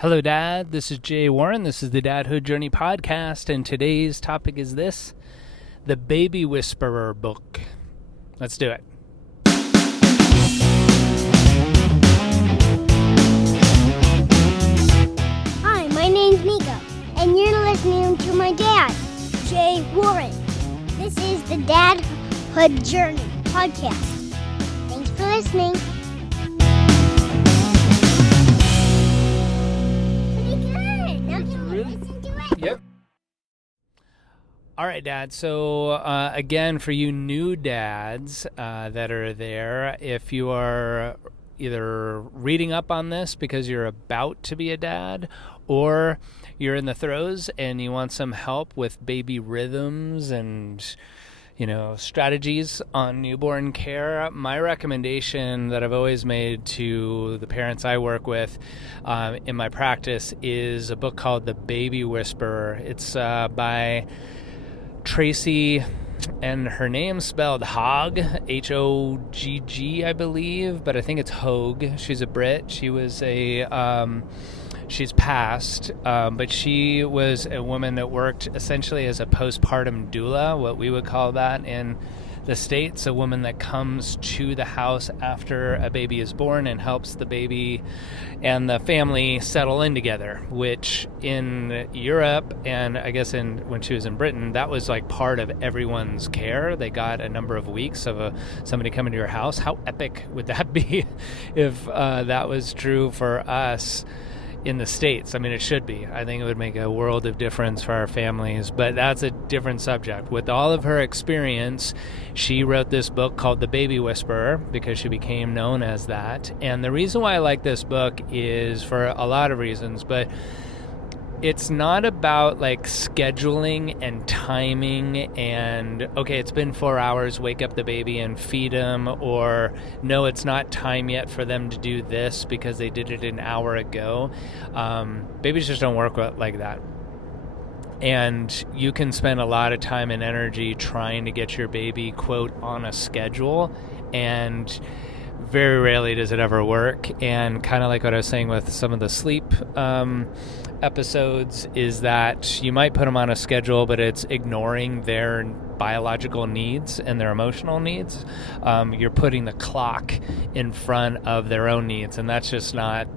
Hello, Dad. This is Jay Warren. This is the Dadhood Journey podcast, and today's topic is this: the Baby Whisperer book. Let's do it. Hi, my name's Mika, and you're listening to my dad, Jay Warren. This is the Dadhood Journey podcast. Thanks for listening. Pretty good. Now can we listen to it? Yep. All right, Dad. So, again, for you new dads that are there, if you are either reading up on this because you're about to be a dad, or you're in the throes and you want some help with baby rhythms and, strategies on newborn care, my recommendation that I've always made to the parents I work with in my practice is a book called The Baby Whisperer. It's by Tracy, and her name's spelled Hogg, H-O-G-G, I believe, but I think it's Hogg. She's a Brit. She was she's passed, but she was a woman that worked essentially as a post-partum doula, what we would call that in the States, a woman that comes to the house after a baby is born and helps the baby and the family settle in together, which in Europe and I guess when she was in Britain, that was like part of everyone's care. They got a number of weeks of somebody coming to your house. How epic would that be if that was true for us in the States? I mean, it should be. I think it would make a world of difference for our families, but that's a different subject. With all of her experience, she wrote this book called The Baby Whisperer because she became known as that. And the reason why I like this book is for a lot of reasons, but it's not about like scheduling and timing and, okay, it's been 4 hours, wake up the baby and feed him, or no, it's not time yet for them to do this because they did it an hour ago. Babies just don't work like that. And you can spend a lot of time and energy trying to get your baby, quote, on a schedule, and very rarely does it ever work. And kind of like what I was saying with some of the sleep episodes is that you might put them on a schedule, but it's ignoring their biological needs and their emotional needs. You're putting the clock in front of their own needs, and that's just not,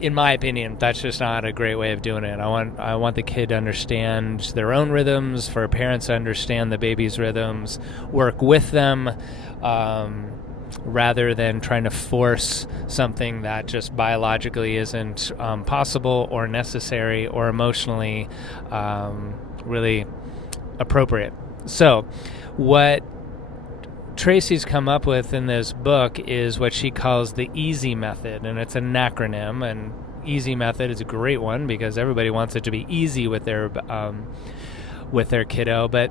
in my opinion, that's just not a great way of doing it. I want the kid to understand their own rhythms, for parents to understand the baby's rhythms, work with them, rather than trying to force something that just biologically isn't possible or necessary or emotionally really appropriate. So what Tracy's come up with in this book is what she calls the EASY method, and it's an acronym, and EASY method is a great one because everybody wants it to be easy with their kiddo, but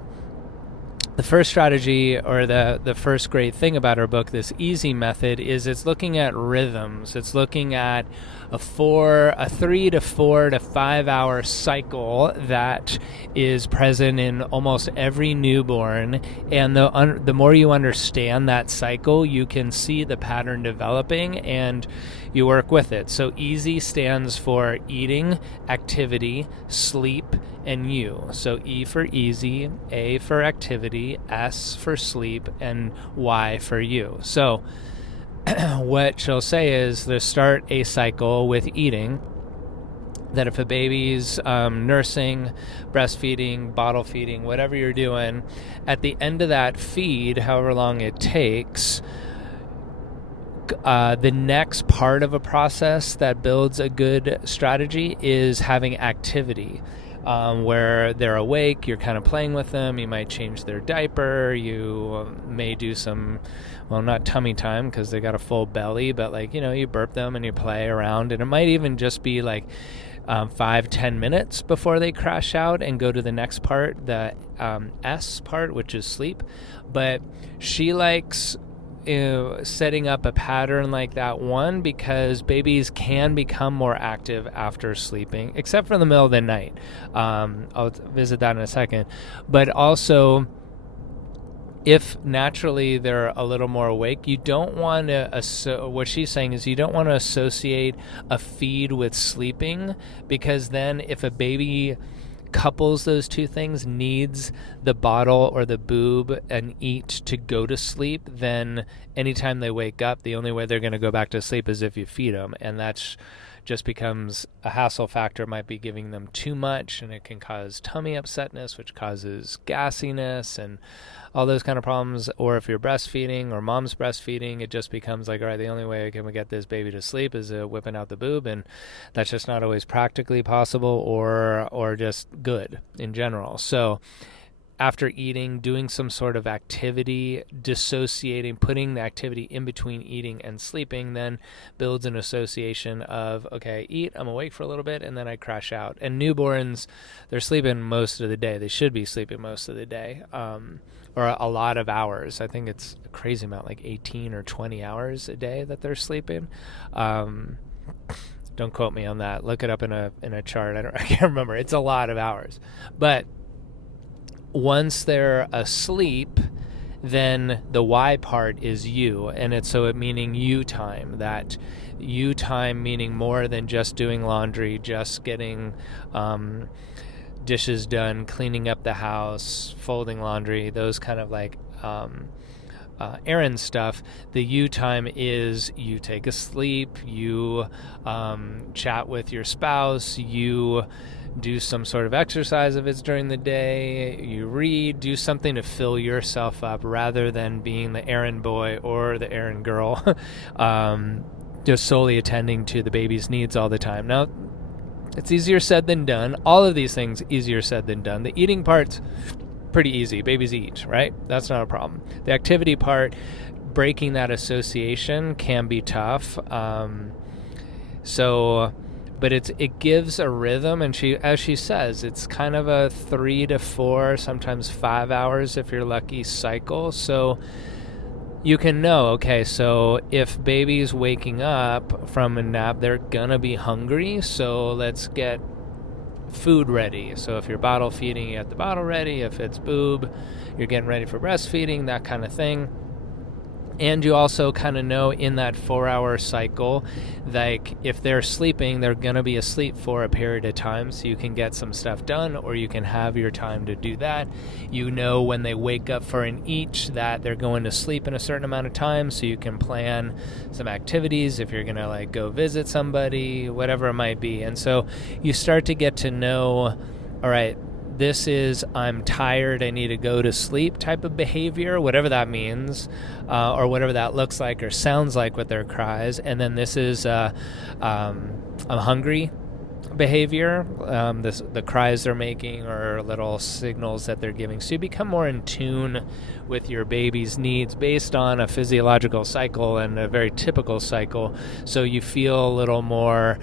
the first strategy, or the first great thing about our book, this EASY method, is it's looking at rhythms. It's looking at a 3 to 4 to 5 hour cycle that is present in almost every newborn. And the more you understand that cycle, you can see the pattern developing and you work with it. So EASY stands for eating, activity, sleep, and U. So E for easy, A for activity, S for sleep, and Y for U. So what she'll say is to start a cycle with eating, that if a baby's nursing, breastfeeding, bottle feeding, whatever you're doing, at the end of that feed, however long it takes, the next part of a process that builds a good strategy is having activity. Where they're awake, you're kind of playing with them, you might change their diaper, you may do some, well, not tummy time because they got a full belly, but you burp them and you play around, and it might even just be 5-10 minutes before they crash out and go to the next part, the S part, which is sleep. But she likes setting up a pattern like that, one, because babies can become more active after sleeping, except for the middle of the night. I'll visit that in a second. But also, if naturally they're a little more awake, you don't want to, what she's saying is you don't want to associate a feed with sleeping, because then if a baby couples those two things, needs the bottle or the boob and eat to go to sleep, then anytime they wake up, the only way they're going to go back to sleep is if you feed them. And that's just becomes a hassle factor. It might be giving them too much, and it can cause tummy upsetness, which causes gassiness and all those kind of problems. Or if you're breastfeeding or mom's breastfeeding, it just becomes like, all right, the only way I can get this baby to sleep is whipping out the boob, and that's just not always practically possible or just good in general. So after eating, doing some sort of activity, dissociating, putting the activity in between eating and sleeping, then builds an association of, okay, eat, I'm awake for a little bit, and then I crash out. And newborns, they're sleeping most of the day. They should be sleeping most of the day, or a lot of hours. I think it's a crazy amount, like 18 or 20 hours a day that they're sleeping. Don't quote me on that. Look it up in a chart. I can't remember. It's a lot of hours. But once they're asleep, then the Y part is you, and it's meaning you time. That you time meaning more than just doing laundry, just getting dishes done, cleaning up the house, folding laundry, those kind of like errand stuff. The you time is you take a sleep, you chat with your spouse, you do some sort of exercise if it's during the day, you read, do something to fill yourself up rather than being the errand boy or the errand girl, just solely attending to the baby's needs all the time. Now, it's easier said than done. All of these things easier said than done. The eating part's pretty easy. Babies eat, right? That's not a problem. The activity part, breaking that association can be tough. But it gives a rhythm, and as she says, it's kind of a 3 to 4, sometimes 5 hours if you're lucky cycle. So you can know, okay, so if baby's waking up from a nap, they're gonna be hungry, so let's get food ready. So if you're bottle feeding, you get the bottle ready. If it's boob, you're getting ready for breastfeeding, that kind of thing. And you also kind of know in that 4-hour cycle, like if they're sleeping, they're going to be asleep for a period of time, so you can get some stuff done, or you can have your time to do that. You know when they wake up for an each that they're going to sleep in a certain amount of time, so you can plan some activities if you're going to like go visit somebody, whatever it might be. And so you start to get to know, all right, this is I'm tired, I need to go to sleep type of behavior, whatever that means, or whatever that looks like or sounds like with their cries. And then this is I'm hungry behavior, the cries they're making or little signals that they're giving. So you become more in tune with your baby's needs based on a physiological cycle and a very typical cycle. So you feel a little more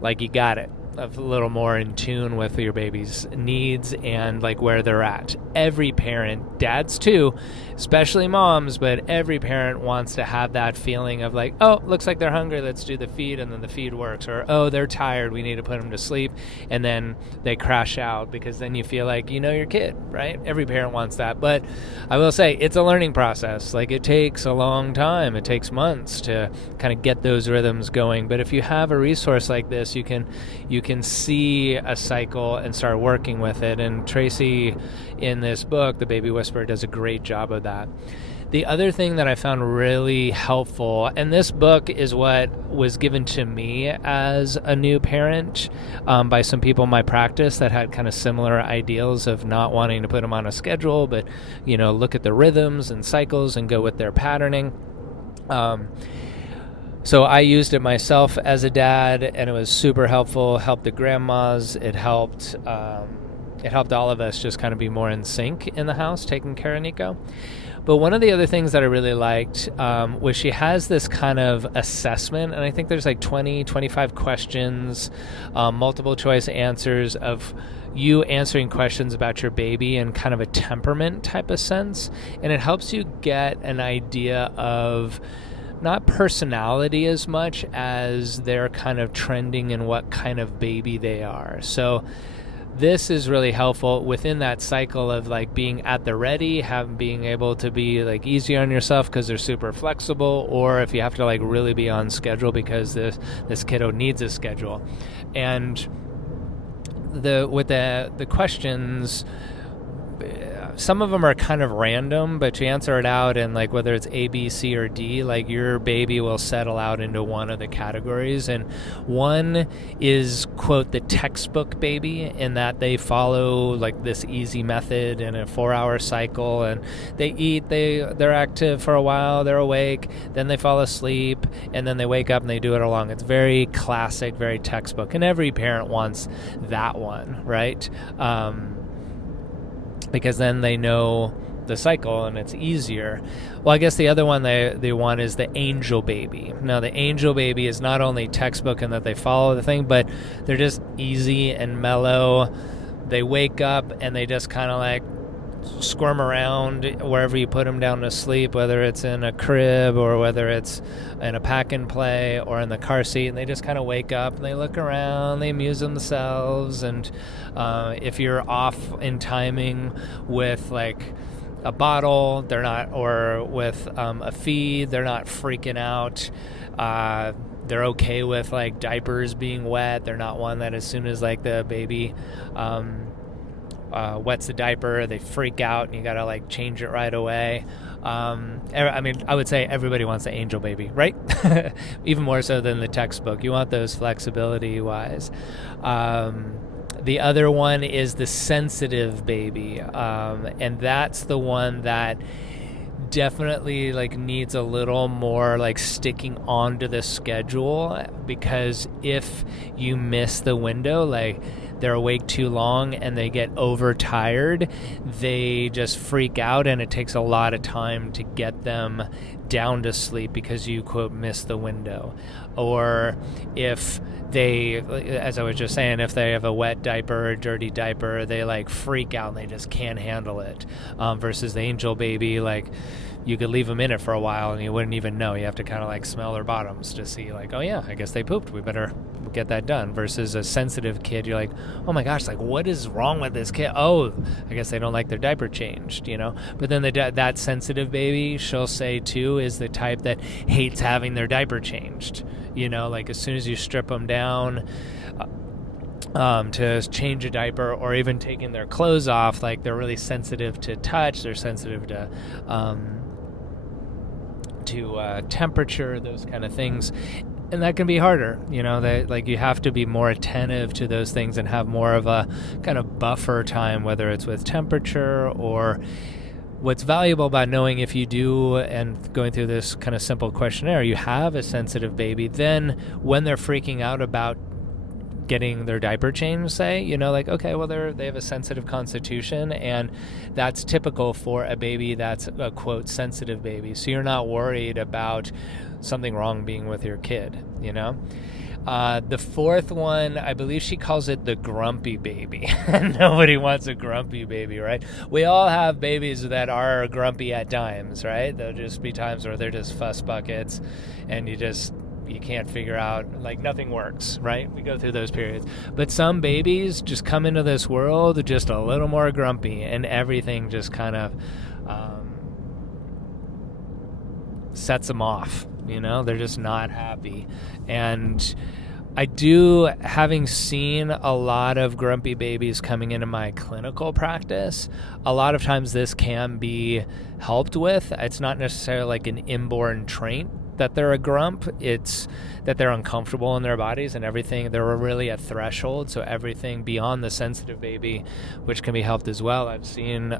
like you got it. A little more in tune with your baby's needs and like where they're at. Every parent, dads too, especially moms, but every parent wants to have that feeling of like, oh, looks like they're hungry, let's do the feed, and then the feed works. Or, oh, they're tired, we need to put them to sleep, and then they crash out, because then you feel like you know your kid, right? Every parent wants that. But I will say it's a learning process. Like it takes a long time. It takes months to kind of get those rhythms going. But if you have a resource like this, you can see a cycle and start working with it. And Tracy, in this book, The Baby Whisperer, does a great job of that. The other thing that I found really helpful, and this book is what was given to me as a new parent by some people in my practice that had kind of similar ideals of not wanting to put them on a schedule, but, you know, look at the rhythms and cycles and go with their patterning. So I used it myself as a dad, and it was super helpful. Helped the grandmas. It helped all of us just kind of be more in sync in the house, taking care of Nico. But one of the other things that I really liked was she has this kind of assessment, and I think there's like 20, 25 questions, multiple choice answers of you answering questions about your baby in kind of a temperament type of sense. And it helps you get an idea of not personality as much as they're kind of trending in what kind of baby they are. So this is really helpful within that cycle of like being at the ready, being able to be like easy on yourself because they're super flexible, or if you have to like really be on schedule because this kiddo needs a schedule. And with the questions, some of them are kind of random, but you answer it out, and like whether it's A, B, C, or D, like your baby will settle out into one of the categories. And one is, quote, the textbook baby, in that they follow like this easy method in a 4-hour cycle, and they eat, they're active for a while, they're awake, then they fall asleep, and then they wake up and they do it along. It's very classic, very textbook, and every parent wants that one, right? Because then they know the cycle and it's easier. Well, I guess the other one they want is the angel baby. Now, the angel baby is not only textbook in that they follow the thing, but they're just easy and mellow. They wake up and they just kind of like squirm around wherever you put them down to sleep, whether it's in a crib or whether it's in a pack and play or in the car seat, and they just kind of wake up and they look around, they amuse themselves. And if you're off in timing with like a bottle, they're not, or with a feed, they're not freaking out. They're okay with like diapers being wet. They're not one that as soon as like the baby wets the diaper, they freak out and you gotta like change it right away. I mean, I would say everybody wants the angel baby, right? Even more so than the textbook. You want those flexibility wise. The other one is the sensitive baby, and that's the one that definitely like needs a little more like sticking onto the schedule, because if you miss the window, like they're awake too long and they get overtired, they just freak out, and it takes a lot of time to get them down to sleep because you, quote, missed the window. Or if they, as I was just saying, if they have a wet diaper or dirty diaper, they like freak out and they just can't handle it. Versus the angel baby, like you could leave them in it for a while and you wouldn't even know. You have to kind of like smell their bottoms to see like, oh yeah, I guess they pooped. We better get that done. Versus a sensitive kid, you're like, oh my gosh, like what is wrong with this kid? Oh, I guess they don't like their diaper changed, you know? But then that sensitive baby, she'll say too, is the type that hates having their diaper changed. You know, like as soon as you strip them down to change a diaper, or even taking their clothes off, like they're really sensitive to touch, they're sensitive to temperature, those kind of things. And that can be harder, you know, that like you have to be more attentive to those things and have more of a kind of buffer time, whether it's with temperature. Or what's valuable about knowing if you do, and going through this kind of simple questionnaire, you have a sensitive baby, then when they're freaking out about getting their diaper changed, say, you know, like, okay, well, they have a sensitive constitution, and that's typical for a baby that's a, quote, sensitive baby. So you're not worried about something wrong being with your kid, you know? The fourth one, I believe she calls it the grumpy baby. Nobody wants a grumpy baby, right? We all have babies that are grumpy at times, right? There'll just be times where they're just fuss buckets, and you can't figure out, like nothing works, right? We go through those periods. But some babies just come into this world just a little more grumpy, and everything just kind of sets them off, you know? They're just not happy. And having seen a lot of grumpy babies coming into my clinical practice, a lot of times this can be helped with. It's not necessarily like an inborn trait that they're a grump. It's that they're uncomfortable in their bodies and everything. They're really a threshold, so everything beyond the sensitive baby, which can be helped as well, I've seen.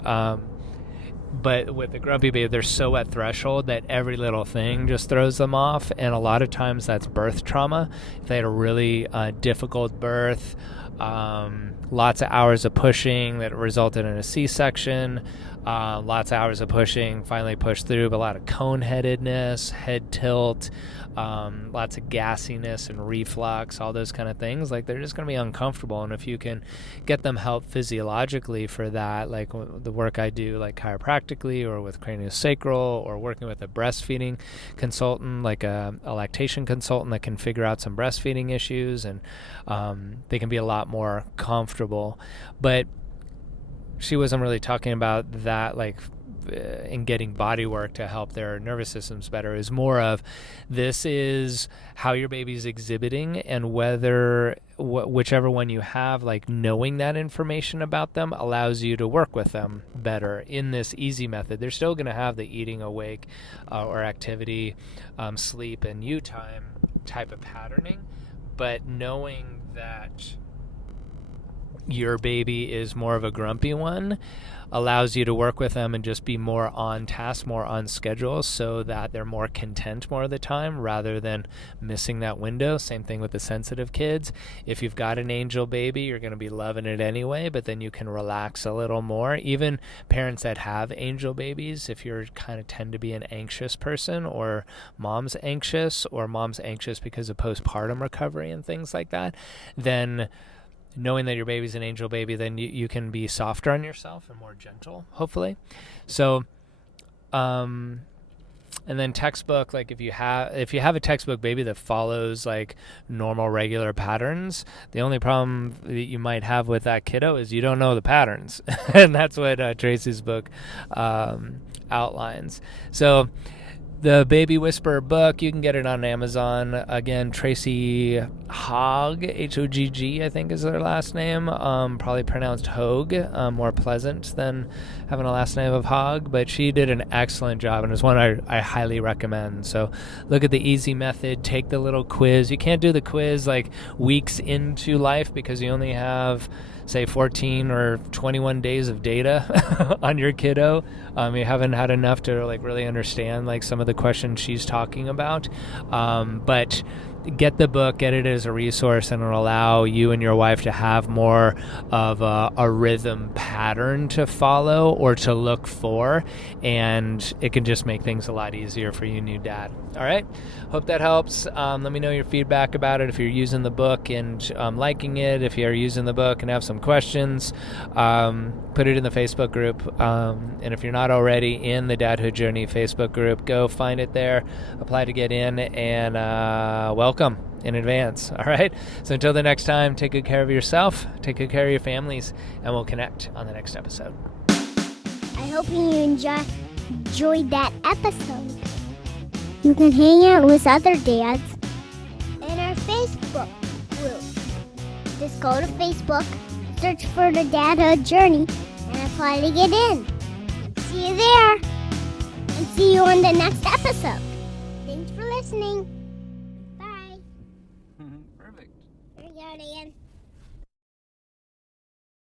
But with the grumpy baby, they're so at threshold that every little thing just throws them off, and a lot of times that's birth trauma. If they had a really difficult birth, lots of hours of pushing that resulted in a C-section, lots of hours of pushing, finally pushed through, but a lot of cone-headedness, head tilt, lots of gassiness and reflux, all those kind of things. Like, they're just going to be uncomfortable. And if you can get them help physiologically for that, like the work I do, like chiropractically or with craniosacral, or working with a breastfeeding consultant, like a lactation consultant that can figure out some breastfeeding issues, and they can be a lot lot more comfortable. But she wasn't really talking about that, like, in getting body work to help their nervous systems better. Is more of, this is how your baby's exhibiting, and whether whichever one you have, like, knowing that information about them allows you to work with them better in this easy method. They're still going to have the eating, awake, or activity, sleep, and you time type of patterning, but knowing that your baby is more of a grumpy one allows you to work with them and just be more on task, more on schedule, so that they're more content more of the time rather than missing that window. Same thing with the sensitive kids. If you've got an angel baby, you're going to be loving it anyway, but then you can relax a little more. Even parents that have angel babies, if you're kind of tend to be an anxious person, or mom's anxious because of postpartum recovery and things like that, then knowing that your baby's an angel baby, then you can be softer on yourself and more gentle, hopefully. So, and then textbook, like, if you have a textbook baby that follows like normal, regular patterns, the only problem that you might have with that kiddo is you don't know the patterns. And that's what Tracy's book outlines. So the Baby Whisperer book, you can get it on Amazon. Again, Tracy Hogg, Hogg, I think is her last name. Probably pronounced Hogue, more pleasant than having a last name of Hogg. But she did an excellent job, and it's one I highly recommend. So look at the easy method. Take the little quiz. You can't do the quiz like weeks into life because you only have, say, 14 or 21 days of data on your kiddo. You haven't had enough to like really understand like some of the questions she's talking about. But get the book, get it as a resource, and it'll allow you and your wife to have more of a rhythm pattern to follow or to look for, and it can just make things a lot easier for you, new dad. All right, hope that helps. Let me know your feedback about it if you're using the book and liking it. If you're using the book and have some questions, put it in the Facebook group, and if you're not already in the Dadhood Journey Facebook group, go find it there, apply to get in, and welcome in advance. All right, so until the next time, take good care of yourself, take good care of your families, and we'll connect on the next episode. I hope you enjoyed that episode. You can hang out with other dads in our Facebook group. Just go to Facebook, search for the Dadhood Journey, and apply to get in. See you there, and see you on the next episode. Thanks for listening. Bye. Perfect. Here we go, Dan.